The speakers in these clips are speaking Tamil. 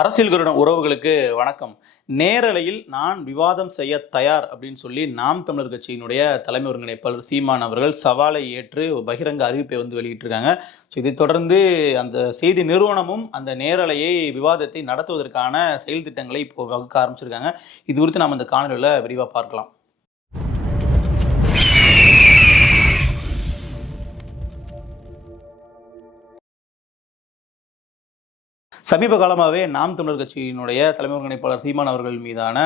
அரசியல் கருடன் உறவுகளுக்கு வணக்கம். நேரலையில் நான் விவாதம் செய்ய தயார் அப்படின்னு சொல்லி நாம் தமிழர் கட்சியினுடைய தலைமை ஒருங்கிணைப்பாளர் சீமான் அவர்கள் சவாலை ஏற்று பகிரங்க அறிவிப்பை வெளியிட்டிருக்காங்க. ஸோ இதைத் தொடர்ந்து அந்த செய்தி நிறுவனமும் அந்த நேரலையை விவாதத்தை நடத்துவதற்கான செயல் திட்டங்களை இப்போ வகுக்க ஆரம்பிச்சிருக்காங்க. இது குறித்து நாம் இந்த காணொலியில் விரிவாக பார்க்கலாம். சமீப காலமாகவே நாம் தமிழர் கட்சியினுடைய தலைமை ஒருங்கிணைப்பாளர் சீமான் அவர்கள் மீதான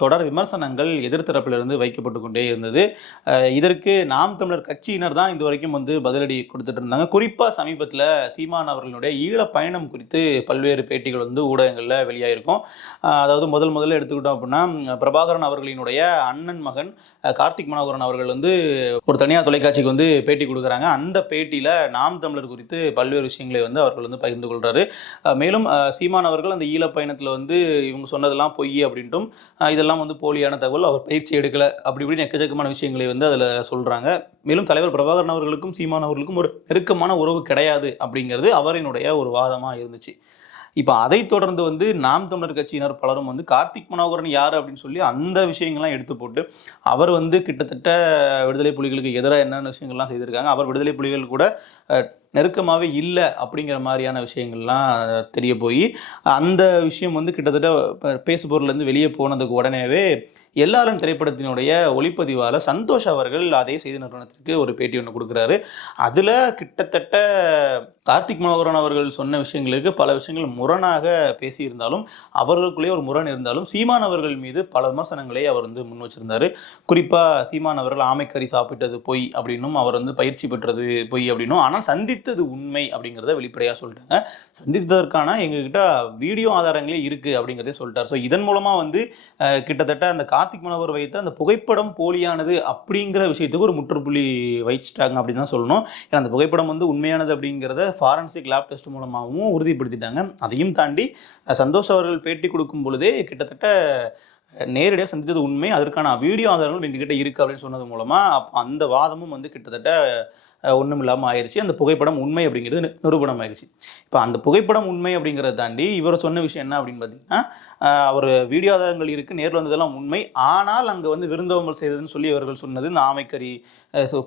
தொடர் விமர்சனங்கள் எதிர்த்தரப்பிலிருந்து வைக்கப்பட்டு கொண்டே இருந்தது. இதற்கு நாம் தமிழர் கட்சியினர் தான் இது வரைக்கும் பதிலடி கொடுத்துட்டு இருந்தாங்க. குறிப்பாக சமீபத்தில் சீமான் அவர்களுடைய ஈழ பயணம் குறித்து பல்வேறு பேட்டிகள் ஊடகங்களில் வெளியாகிருக்கும். அதாவது முதல்ல எடுத்துக்கிட்டோம் அப்படின்னா, பிரபாகரன் அவர்களினுடைய அண்ணன் மகன் கார்த்திக் மனோகரன் அவர்கள் ஒரு தனியார் தொலைக்காட்சிக்கு பேட்டி கொடுக்குறாங்க. அந்த பேட்டியில் நாம் தமிழர் குறித்து பல்வேறு விஷயங்களை அவர்கள் பகிர்ந்து கொள்கிறாரு. மேலும் சீமான் அவர்கள் அந்த ஈழ பயணத்தில் இவங்க சொன்னதெல்லாம் பொய் அப்படின்ட்டும், இதெல்லாம் போலியான தகவல், அவர் பயிற்சி எடுக்கலை, அப்படி இப்படின்னு எக்கச்சக்கமான விஷயங்களை அதில் சொல்கிறாங்க. மேலும் தலைவர் பிரபாகரன் அவர்களுக்கும் சீமான் அவர்களுக்கும் ஒரு நெருக்கமான உறவு கிடையாது அப்படிங்கிறது அவரினுடைய ஒரு வாதமாக இருந்துச்சு. இப்போ அதை தொடர்ந்து நாம் தமிழர் கட்சியினர் பலரும் கார்த்திக் மனோகரன் யார் அப்படின்னு சொல்லி அந்த விஷயங்கள்லாம் எடுத்து போட்டு அவர் கிட்டத்தட்ட விடுதலை புலிகளுக்கு எதிராக என்னென்ன விஷயங்கள்லாம் செய்திருக்காங்க, அவர் விடுதலை புலிகள் கூட நெருக்கமாகவே இல்லை அப்படிங்கிற மாதிரியான விஷயங்கள்லாம் தெரிய போய் அந்த விஷயம் கிட்டத்தட்ட பேசுபொருள்லேருந்து வெளியே போனதுக்கு உடனேவே எல்லாரும் திரைப்படத்தினுடைய ஒளிப்பதிவாளர் சந்தோஷ் அவர்கள் அதே செய்தி நிறுவனத்திற்கு ஒரு பேட்டி ஒன்று கொடுக்குறாரு. அதில் கிட்டத்தட்ட கார்த்திக் மனோகரன் அவர்கள் சொன்ன விஷயங்களுக்கு பல விஷயங்கள் முரணாக பேசியிருந்தாலும், அவர்களுக்குள்ளேயே ஒரு முரண் இருந்தாலும், சீமான் அவர்கள் மீது பல விமர்சனங்களை அவர் முன் வச்சிருந்தார். குறிப்பாக சீமான் அவர்கள் ஆமைக்கறி சாப்பிட்டது பொய் அப்படின்னும், அவர் பயிற்சி பெற்றது பொய் அப்படின்னும், ஆனால் சந்தித்தது உண்மை அப்படிங்கிறத வெளிப்படையாக சொல்லிட்டாங்க. சந்தித்ததற்கான எங்ககிட்ட வீடியோ ஆதாரங்களே இருக்குது அப்படிங்கிறதே சொல்லிட்டார். ஸோ இதன் மூலமாக கிட்டத்தட்ட அந்த கார்த்திக் மனோகர் வைத்த அந்த புகைப்படம் போலியானது அப்படிங்கிற விஷயத்துக்கு ஒரு முற்றுப்புள்ளி வச்சிட்டாங்க அப்படின்னு தான் சொல்லணும். ஏன்னா அந்த புகைப்படம் உண்மையானது அப்படிங்கிறத ஃபாரன்சிக் லேப் டெஸ்ட் மூலமாகவும் உறுதிப்படுத்திட்டாங்க. அதையும் தாண்டி சந்தோஷ் அவர்கள் பேட்டி கொடுக்கும் பொழுதே கிட்டத்தட்ட நேரடியாக சந்தித்தது உண்மை, அதற்கான வீடியோ ஆதாரங்கள் எங்ககிட்ட இருக்குது அப்படின்னு சொன்னது மூலமாக அந்த வாதமும் கிட்டத்தட்ட ஒன்றும் இல்லாமல் ஆயிடுச்சு. அந்த புகைப்படம் உண்மை அப்படிங்கிறது நிரூபணம் ஆயிடுச்சு. இப்போ அந்த புகைப்படம் உண்மை அப்படிங்கிறத தாண்டி இவர் சொன்ன விஷயம் என்ன அப்படின்னு பார்த்தீங்கன்னா, அவர் வீடியோ ஆதாரங்கள் இருக்குது, நேரில் வந்ததெல்லாம் உண்மை, ஆனால் அங்கே விருந்தோம்பல் செய்ததுன்னு சொல்லி அவர்கள் சொன்னது, இந்த ஆமைக்கறி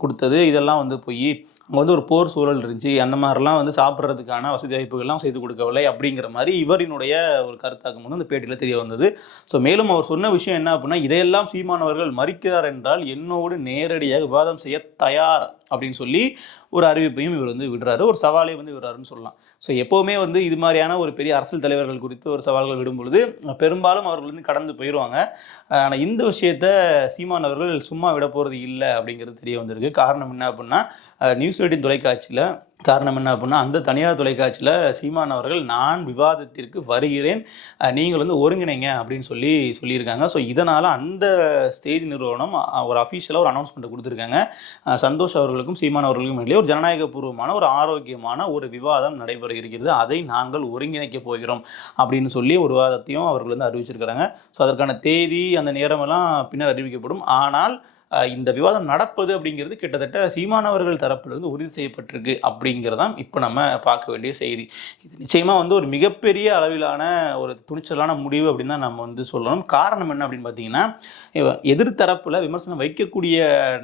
கொடுத்தது, இதெல்லாம் பொய், அங்கே ஒரு போர் சூழல் இருந்துச்சு, அந்த மாதிரிலாம் சாப்பிட்றதுக்கான வசதி வாய்ப்புகள்லாம் செய்து கொடுக்கவில்லை அப்படிங்கிற மாதிரி இவரினுடைய ஒரு கருத்தாக்கம் அந்த பேட்டியில் தெரிய வந்தது. ஸோ மேலும் அவர் சொன்ன விஷயம் என்ன அப்படின்னா, இதையெல்லாம் சீமான் அவர்கள் மறுக்கிறார் என்றால் என்னோடு நேரடியாக விவாதம் செய்ய தயார் அப்படின்னு சொல்லி ஒரு அறிவிப்பையும் இவர் விடுறாரு, ஒரு சவாலை விடுறாருன்னு சொல்லலாம். ஸோ எப்போவுமே இது மாதிரியான ஒரு பெரிய அரசியல் தலைவர்கள் குறித்து ஒரு சவால்கள் விடும் பொழுது பெரும்பாலும் அவர்கள் கடந்து போயிடுவாங்க. ஆனால் இந்த விஷயத்தை சீமான் அவர்கள் சும்மா விட போகிறது இல்லை அப்படிங்கிறது தெரிய வந்திருக்கு. காரணம் என்ன அப்படின்னா, நியூஸ் 18 தொலைக்காட்சியில் அந்த தனியார் தொலைக்காட்சியில் சீமான் அவர்கள் நான் விவாதத்திற்கு வருகிறேன், நீங்கள் ஒருங்கிணைங்க அப்படின்னு சொல்லியிருக்காங்க. ஸோ இதனால் அந்த செய்தி நிறுவனம் ஒரு அஃபீஷியலாக ஒரு அனௌன்ஸ்மெண்ட் கொடுத்துருக்காங்க. சந்தோஷ் அவர்களுக்கும் சீமான் அவர்களுக்கும் இடையே ஒரு ஜனநாயகபூர்வமான ஒரு ஆரோக்கியமான ஒரு விவாதம் நடைபெற இருக்கிறது, அதை நாங்கள் ஒருங்கிணைக்க போகிறோம் அப்படின்னு சொல்லி ஒரு விவாதத்தையும் அவர்கள் அறிவிச்சிருக்கிறாங்க. ஸோ அதற்கான தேதி அந்த நேரமெல்லாம் பின்னர் அறிவிக்கப்படும். ஆனால் இந்த விவாதம் நடப்பது அப்படிங்கிறது கிட்டத்தட்ட சீமானவர்கள் தரப்பிலிருந்து உறுதி செய்யப்பட்டிருக்கு அப்படிங்கிறதான் இப்போ நம்ம பார்க்க வேண்டிய செய்தி. இது நிச்சயமாக ஒரு மிகப்பெரிய அளவிலான ஒரு துணிச்சலான முடிவு அப்படின்னு தான் நம்ம சொல்லணும். காரணம் என்ன அப்படின்னு பார்த்தீங்கன்னா, எதிர்த்தரப்பில் விமர்சனம் வைக்கக்கூடிய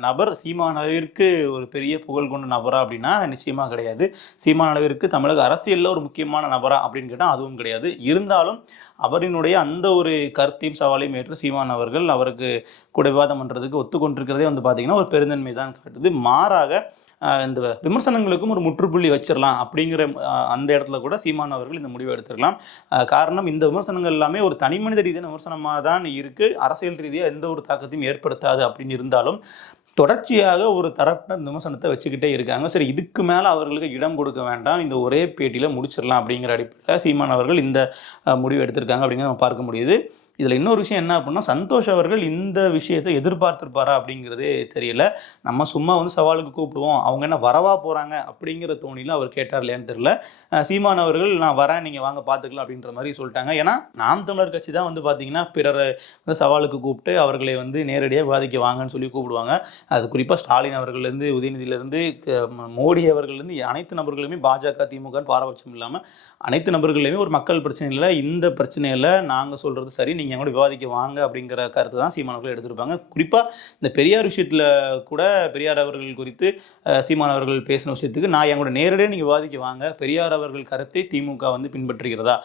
நபர் சீமான் அளவிற்கு ஒரு பெரிய புகழ் கொண்ட நபரா அப்படின்னா நிச்சயமாக கிடையாது. சீமான் அளவிற்கு தமிழக அரசியலில் ஒரு முக்கியமான நபரா அப்படின்னு கேட்டால் அதுவும் கிடையாது. இருந்தாலும் அவரினுடைய அந்த ஒரு கருத்தையும் சவாலையும் ஏற்று சீமான் அவர்கள் அவருக்கு கூட விவாதம் பண்ணுறதுக்கு ஒத்துக்கொண்டிருக்கிறதே பார்த்தீங்கன்னா ஒரு பெருந்தன்மை தான் காட்டுது. மாறாக இந்த விமர்சனங்களுக்கும் ஒரு முற்றுப்புள்ளி வச்சிடலாம் அப்படிங்கிற அந்த இடத்துல கூட சீமான் அவர்கள் இந்த முடிவை எடுத்துருக்கலாம். காரணம், இந்த விமர்சனங்கள் எல்லாமே ஒரு தனி மனித ரீதியான விமர்சனமாக தான் இருக்குது, அரசியல் ரீதியாக எந்த ஒரு தாக்கத்தையும் ஏற்படுத்தாது அப்படின்னு இருந்தாலும் தொடர்ச்சியாக ஒரு தரப்பினர் விமர்சனத்தை வச்சுக்கிட்டே இருக்காங்க. சரி, இதுக்கு மேலே அவர்களுக்கு இடம் கொடுக்க வேண்டாம், இந்த ஒரே பேட்டியில் முடிச்சிடலாம் அப்படிங்கிற அடிப்படையில் சீமான் அவர்கள் இந்த முடிவு எடுத்திருக்காங்க அப்படிங்கிறத நம்ம பார்க்க முடியுது. இதில் இன்னொரு விஷயம் என்ன அப்படின்னா, சந்தோஷ் அவர்கள் இந்த விஷயத்தை எதிர்பார்த்திருப்பாரா அப்படிங்கிறதே தெரியல. நம்ம சும்மா வந்து சவாலுக்கு கூப்பிடுவோம், அவங்க என்ன வரவா போகிறாங்க அப்படிங்கிற தோணியில் அவர் கேட்டார் இல்லையான்னு தெரியல. சீமான் அவர்கள் நான் வரேன், நீங்கள் வாங்க பார்த்துக்கலாம் அப்படின்ற மாதிரி சொல்லிட்டாங்க. ஏன்னா நாம் தமிழர் கட்சி தான் வந்து பார்த்தீங்கன்னா பிறரை வந்து சவாலுக்கு கூப்பிட்டு அவர்களை வந்து நேரடியாக விவாதிக்க வாங்கன்னு சொல்லி கூப்பிடுவாங்க. அது குறிப்பாக ஸ்டாலின் அவர்கள்லேருந்து, உதயநிதியிலேருந்து, மோடி அவர்கள்லேருந்து அனைத்து நபர்களுமே பாஜக, திமுகன்னு பாரபட்சம் இல்லாமல் அனைத்து நபர்களையுமே ஒரு மக்கள் பிரச்சனையில் இந்த பிரச்சனையில் நாங்கள் சொல்கிறது சரி, நீங்கள் எங்களோட விவாதிக்க வாங்க அப்படிங்கிற கருத்து தான் சீமான் அவர்கள் எடுத்திருப்பாங்க. குறிப்பாக இந்த பெரியார் விஷயத்தில் கூட பெரியார் அவர்கள் குறித்து சீமான் அவர்கள் பேசின விஷயத்துக்கு நான் எங்களோட நேரடியாக நீங்கள் விவாதிக்க வாங்க, பெரியார் அவர்கள் கருத்தை திமுக வந்து பின்பற்றுகிறதா,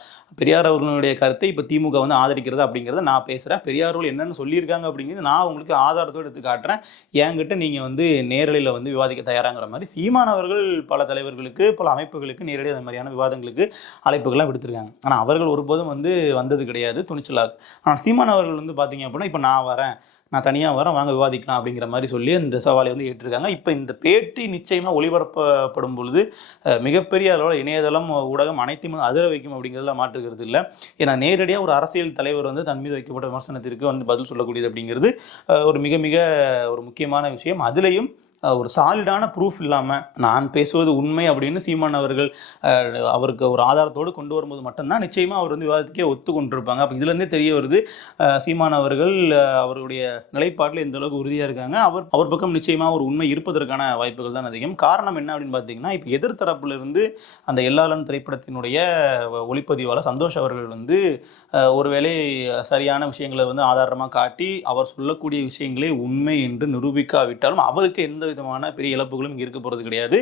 பெரியார் அவர்களுடைய கருத்தை இப்போ திமுக வந்து ஆதரிக்கிறதா அப்படிங்கிறத நான் பேசுகிறேன். பெரியார் அவர்கள் என்னென்னு சொல்லியிருக்காங்க அப்படிங்கிறது நான் உங்களுக்கு ஆதாரத்தோடு எடுத்து காட்டுறேன், என்கிட்ட நீங்கள் வந்து நேரலையில் வந்து விவாதிக்க தயாராங்கிற மாதிரி சீமான் அவர்கள் பல தலைவர்களுக்கு, பல அமைப்புகளுக்கு நேரடியாக அந்த மாதிரியான விவாதங்களுக்கு அழைப்புகள்லாம் விடுத்திருக்காங்க. ஆனால் அவர்கள் ஒருபோதும் வந்து வந்தது கிடையாது துணிச்சலாக. ஆனால் சீமான் அவர்கள் வந்து பார்த்தீங்க அப்படின்னா, இப்போ நான் வரேன், நான் தனியாக வரேன், வாங்க விவாதிக்கலாம் அப்படிங்கிற மாதிரி சொல்லி அந்த சவாலை வந்து ஏற்றிருக்காங்க. இப்போ இந்த பேட்டி நிச்சயமாக ஒளிபரப்பப்படும் பொழுது மிகப்பெரிய அளவில் இணையதளம், ஊடகம் அனைத்தையும் அதிர வைக்கும் அப்படிங்கிறதுல மாற்றுக்கிறது இல்லை. ஏன்னா நேரடியாக ஒரு அரசியல் தலைவர் வந்து தன் மீது வைக்கப்பட்ட விமர்சனத்திற்கு வந்து பதில் சொல்லக்கூடியது அப்படிங்கிறது ஒரு மிக மிக ஒரு முக்கியமான விஷயம். அதுலேயும் ஒரு சாலிடான ப்ரூஃப் இல்லாமல் நான் பேசுவது உண்மை அப்படின்னு சீமான் அவர்கள் அவருக்கு ஒரு ஆதாரத்தோடு கொண்டு வரும்போது மட்டும்தான் நிச்சயமாக அவர் வந்து விவாதத்துக்கே ஒத்துக்கொண்டிருப்பாங்க. அப்போ இதுலேருந்தே தெரிய வருது சீமான் அவர்கள் அவருடைய நிலைப்பாட்டில் எந்த அளவுக்கு உறுதியாக இருக்காங்க. அவர் பக்கம் நிச்சயமாக ஒரு உண்மை இருப்பதற்கான வாய்ப்புகள் தான் அதிகம். காரணம் என்ன அப்படின்னு பார்த்தீங்கன்னா, இப்போ எதிர்த்தரப்பிலிருந்து அந்த எல்லாளன் திரைப்படத்தினுடைய ஒளிப்பதிவாளர் சந்தோஷ் அவர்கள் வந்து ஒருவேளை சரியான விஷயங்களை வந்து ஆதாரமாக காட்டி அவர் சொல்லக்கூடிய விஷயங்களே உண்மை என்று நிரூபிக்காவிட்டாலும் அவருக்கு எந்த விதமான பெரிய இழப்புகளும் இங்கே இருக்க போகிறது கிடையாது.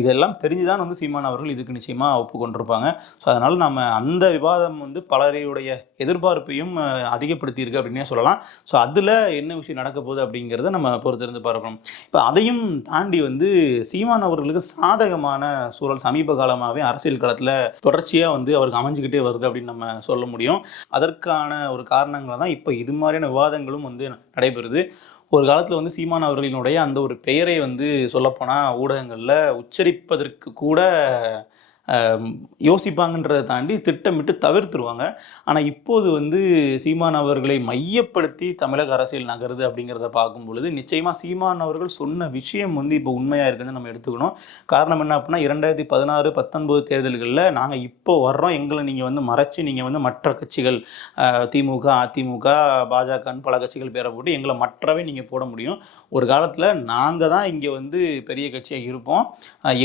இதெல்லாம் தெரிஞ்சுதான் வந்து சீமான் அவர்கள் இதுக்கு நிச்சயமாக ஒப்புக்கொண்டிருப்பாங்க. ஸோ அதனால் நம்ம அந்த விவாதம் வந்து பலரையுடைய எதிர்பார்ப்பையும் அதிகப்படுத்தியிருக்கு அப்படின்னே சொல்லலாம். ஸோ அதில் என்ன விஷயம் நடக்க போகுது அப்படிங்கிறத நம்ம பொறுத்திருந்து பார்க்கணும். இப்போ அதையும் தாண்டி வந்து சீமான் அவர்களுக்கு சாதகமான சூழல் சமீப காலமாகவே அரசியல் களத்தில் தொடர்ச்சியாக வந்து அவருக்கு அமைஞ்சிக்கிட்டே வருது அப்படின்னு நம்ம சொல்ல முடியும். அதற்கான ஒரு காரணங்களை தான் இப்போ இது மாதிரியான விவாதங்களும் வந்து நடைபெறுது. ஒரு காலத்தில் வந்து சீமான் அவர்களினுடைய அந்த ஒரு பெயரை வந்து சொல்லப்போனால் ஊடகங்களில் உச்சரிப்பதற்கு கூட யோசிப்பாங்கன்றதை தாண்டி திட்டமிட்டு தவிர்த்துருவாங்க. ஆனால் இப்போது வந்து சீமான் அவர்களை மையப்படுத்தி தமிழக அரசியல் நகருது அப்படிங்கிறத பார்க்கும் பொழுது நிச்சயமாக சீமான் அவர்கள் சொன்ன விஷயம் வந்து இப்போ உண்மையாக இருக்குன்னு நம்ம எடுத்துக்கணும். காரணம் என்ன அப்படின்னா, 2016, 19 தேர்தல்களில் நாங்கள் இப்போ வர்றோம், எங்களை நீங்கள் வந்து மறைச்சி நீங்கள் வந்து மற்ற கட்சிகள் திமுக, அதிமுக, பாஜகன்னு பல கட்சிகள் பேரை போட்டு எங்களை மற்றவே நீங்கள் போட முடியும். ஒரு காலத்தில் நாங்கள் தான் இங்கே வந்து பெரிய கட்சியாக இருப்போம்,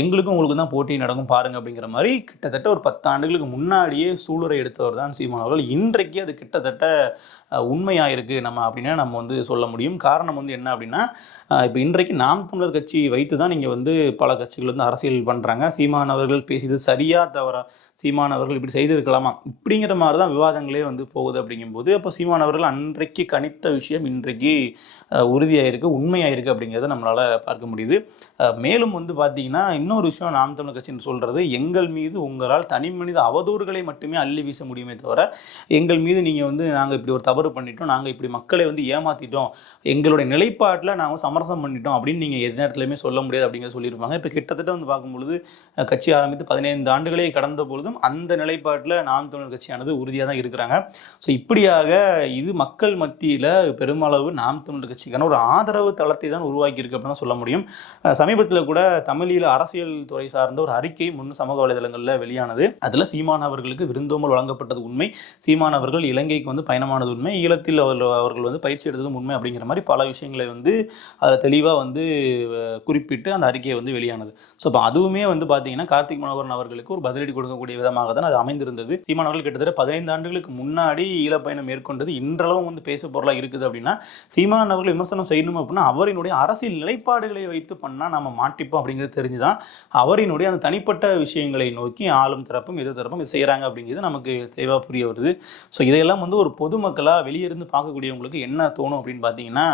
எங்களுக்கும் உங்களுக்கு தான் போட்டி நடக்கும் பாருங்கள் அப்படிங்கிற மாதிரி கிட்டத்தட்ட ஒரு 10 ஆண்டுகளுக்கு முன்னாடியே சூளுரை எடுத்தவர் தான் சீமான் அவர்கள். இன்றைக்கு அது கிட்டத்தட்ட உண்மையாயிருக்கு நம்ம அப்படின்னா நம்ம வந்து சொல்ல முடியும். காரணம் வந்து என்ன அப்படின்னா, இப்போ இன்றைக்கு நாம் தமிழர் கட்சி வைத்து தான் நீங்கள் வந்து பல கட்சிகள் வந்து அரசியல் பண்ணுறாங்க. சீமான் அவர்கள் பேசியது சரியா தவறா, சீமான் அவர்கள் இப்படி செய்திருக்கலாமா, இப்படிங்கிற மாதிரி தான் விவாதங்களே வந்து போகுது. அப்படிங்கும்போது அப்போ சீமான் அவர்கள் அன்றைக்கு கணித்த விஷயம் இன்றைக்கு உறுதியாயிருக்கு, உண்மையாயிருக்கு அப்படிங்கிறத நம்மளால் பார்க்க முடியுது. மேலும் வந்து பார்த்திங்கன்னா இன்னொரு விஷயம் நாம் தமிழர் கட்சின்னு சொல்கிறது, எங்கள் மீது உங்களால் தனி மனித அவதூறுகளை மட்டுமே அள்ளி வீச முடியுமே தவிர எங்கள் மீது நீங்கள் வந்து நாங்கள் இப்படி ஒரு தவறு பண்ணிட்டோம், நாங்கள் இப்படி மக்களை வந்து ஏமாற்றிட்டோம், எங்களுடைய நிலைப்பாட்டில் நாங்கள் சமரசம் பண்ணிட்டோம் அப்படின்னு நீங்கள் எந்த நேரத்துலையுமே சொல்ல முடியாது அப்படிங்கிற சொல்லியிருப்பாங்க. இப்போ கிட்டத்தட்ட வந்து பார்க்கும்பொழுது கட்சி ஆரம்பித்து 15 ஆண்டுகளே கடந்த பொழுதும் அந்த நிலைப்பாட்டில் நாம் தமிழர் கட்சியானது உறுதியாக தான் இருக்கிறாங்க. ஸோ இப்படியாக இது மக்கள் மத்தியில் பெருமளவு நாம் தமிழர் கட்சிக்கான ஒரு ஆதரவு தளத்தை தான் உருவாக்கியிருக்கு அப்படின்னு தான் சொல்ல முடியும். சமீபத்தில் கூட தமிழில் அரசியல் துறை சார்ந்த ஒரு அறிக்கை சமூக வலைதளங்களில் வெளியானது. அதில் சீமான் அவர்களுக்கு விருந்தோம்பல் வழங்கப்பட்டது உண்மை, சீமான் அவர்கள் இலங்கைக்கு வந்து பயணமானது உண்மை, ஈழத்தில் அவர்கள் வந்து பயிற்சி எடுத்ததும் உண்மை அப்படிங்கிற மாதிரி பல விஷயங்களை வந்து அதில் தெளிவாக வந்து குறிப்பிட்டு அந்த அறிக்கையை வந்து வெளியானது. ஸோ இப்போ அதுவுமே வந்து பார்த்தீங்கன்னா கார்த்திக் மனோகரன் அவர்களுக்கு ஒரு பதிலடி கொடுக்கக்கூடிய விதமாக தான் அது அமைந்திருந்தது. சீமான் அவர்கள் கிட்டத்தட்ட 15 ஆண்டுகளுக்கு முன்னாடி ஈழப்பயணம் மேற்கொண்டது இன்றளவும் வந்து பேசு பொருளாக இருக்குது அப்படின்னா, சீமான் அவர்கள் விமர்சனம் செய்யணும் அப்படின்னா அவரினுடைய அரசியல் நிலைப்பாடுகளை வைத்து பண்ணால் நம்ம மாட்டிப்போம் அப்படிங்கிறது தெரிஞ்சுதான் அவரினுடைய அந்த தனிப்பட்ட விஷயங்களை நோக்கி ஆளும் தரப்பும் எதிர் தரப்பும் இது செய்கிறாங்க அப்படிங்கிறது நமக்கு தெளிவாக புரிய வருது. ஸோ இதையெல்லாம் வந்து ஒரு பொதுமக்களாக வெளியிருந்து பார்க்கக்கூடியவங்களுக்கு என்ன தோணும் அப்படின்னு பார்த்தீங்கன்னா,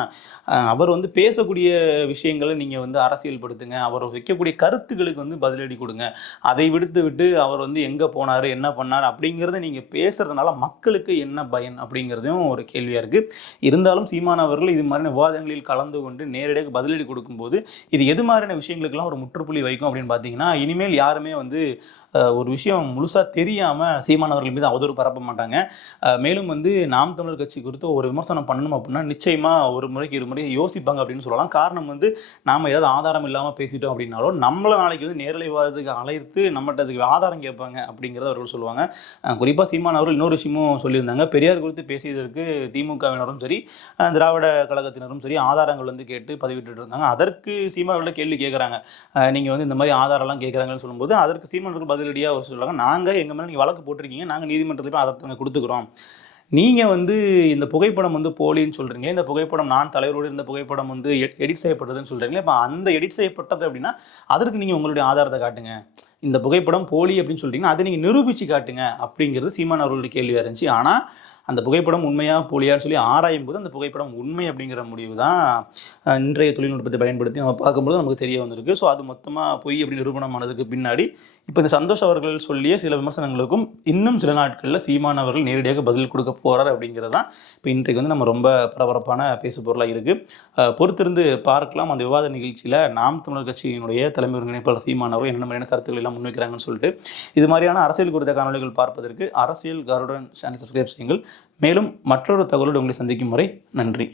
அவர் வந்து பேசக்கூடிய விஷயங்களை நீங்கள் வந்து அரசியல் படுத்துங்க, அவர் வைக்கக்கூடிய கருத்துக்களுக்கு வந்து பதிலடி கொடுங்க, அதை விட்டு அவர் வந்து எங்கே போனார் என்ன பண்ணார் அப்படிங்கிறத நீங்கள் பேசுகிறதுனால மக்களுக்கு என்ன பயன் அப்படிங்கிறதையும் ஒரு கேள்வியாக இருக்குது. இருந்தாலும் சீமான் அவர்கள் இது மாதிரியான விவாதங்களில் கலந்து கொண்டு நேரடியாக பதிலடி கொடுக்கும்போது இது எது மாதிரியான விஷயங்களுக்கெல்லாம் ஒரு முற்றுப்புள்ளி வைக்கும் அப்படின்னு பார்த்தீங்கன்னா, இனிமேல் யாருமே வந்து ஒரு விஷயம் முழுசாக தெரியாமல் சீமான் அவர்கள் மீது அவதூறு பரப்ப மாட்டாங்க. மேலும் வந்து நாம் தமிழர் கட்சி குறித்து ஒரு விமர்சனம் பண்ணணும் அப்படின்னா நிச்சயமாக ஒரு முறைக்கு இருமுறை யோசிப்பாங்க அப்படின்னு சொல்லலாம். காரணம் வந்து நாம் ஏதாவது ஆதாரம் இல்லாமல் பேசிட்டோம் அப்படின்னாலோ நம்மளை நாளைக்கு வந்து நேரலை விவாதத்துக்கு அழைத்து நம்மகிட்ட அதுக்கு ஆதாரம் கேட்பாங்க அப்படிங்கிறத அவர்கள் சொல்லுவாங்க. குறிப்பாக சீமான் அவர்கள் இன்னொரு விஷயமும் சொல்லியிருந்தாங்க. பெரியார் குறித்து பேசியதற்கு திமுகவினரும் சரி திராவிட கழகத்தினரும் சரி ஆதாரங்கள் வந்து கேட்டு பதிவிட்டு இருந்தாங்க. அதற்கு சீமான் அவர்கள்ட்ட கேள்வி கேட்குறாங்க. நீங்கள் வந்து இந்த மாதிரி ஆதாரம்லாம் கேட்குறாங்கன்னு சொல்லும்போது அதற்கு சீமான் அவர்கள் பதிலடியாக சொல்லுவாங்க, நாங்கள் எங்கள் மேலே நீங்கள் வழக்கு போட்டிருக்கீங்க, நாங்கள் நீதிமன்றத்தில் போய் ஆதாரத்தை கொடுத்துக்கிறோம். நீங்கள் வந்து இந்த புகைப்படம் வந்து போலின்னு சொல்கிறீங்க, இந்த புகைப்படம் நான் தலைவரோடு இருந்த புகைப்படம் வந்து எடிட் செய்யப்பட்டதுன்னு சொல்கிறீங்களே, இப்போ அந்த எடிட் செய்யப்பட்டது அப்படின்னா அதற்கு நீங்கள் உங்களுடைய ஆதாரத்தை காட்டுங்க. இந்த புகைப்படம் போலி அப்படின்னு சொல்லிட்டீங்கன்னா அதை நீங்கள் நிரூபித்து காட்டுங்க அப்படிங்கிறது சீமான் அவர்களுடைய கேள்வியாக இருந்துச்சு. ஆனால் அந்த புகைப்படம் உண்மையாக போலியான்னு சொல்லி ஆராயும் போது அந்த புகைப்படம் உண்மை அப்படிங்கிற முடிவு தான் இன்றைய தொழில்நுட்பத்தை பயன்படுத்தி நம்ம பார்க்கும்போது நமக்கு தெரிய வந்திருக்கு. ஸோ அது மொத்தமாக பொய் அப்படி நிரூபணமானதுக்கு பின்னாடி இப்போ இந்த சந்தோஷ் அவர்கள் சொல்லிய சில விமர்சனங்களுக்கும் இன்னும் சில நாட்களில் சீமான் அவர்கள் நேரடியாக பதில் கொடுக்க போகிறார் அப்படிங்கிறது தான் இப்போ இன்றைக்கு வந்து நம்ம ரொம்ப பரபரப்பான பேசு பொருளாக இருக்குது. பொறுத்திருந்து பார்க்கலாம் அந்த விவாத நிகழ்ச்சியில் நாம் தமிழர் கட்சியினுடைய தலைமை ஒருங்கிணைப்பாளர் சீமான் அவர்கள் என்ன மாதிரியான கருத்துக்கள் எல்லாம் முன்வைக்கிறாங்கன்னு சொல்லிட்டு. இது மாதிரியான அரசியல் குறித்த காணொலிகள் பார்ப்பதற்கு அரசியல் காருடன் சேனல் சப்ஸ்கிரைப் செய்யுங்கள். மேலும் மற்றொரு தகவலோடு உங்களை சந்திக்கும் வரை நன்றி.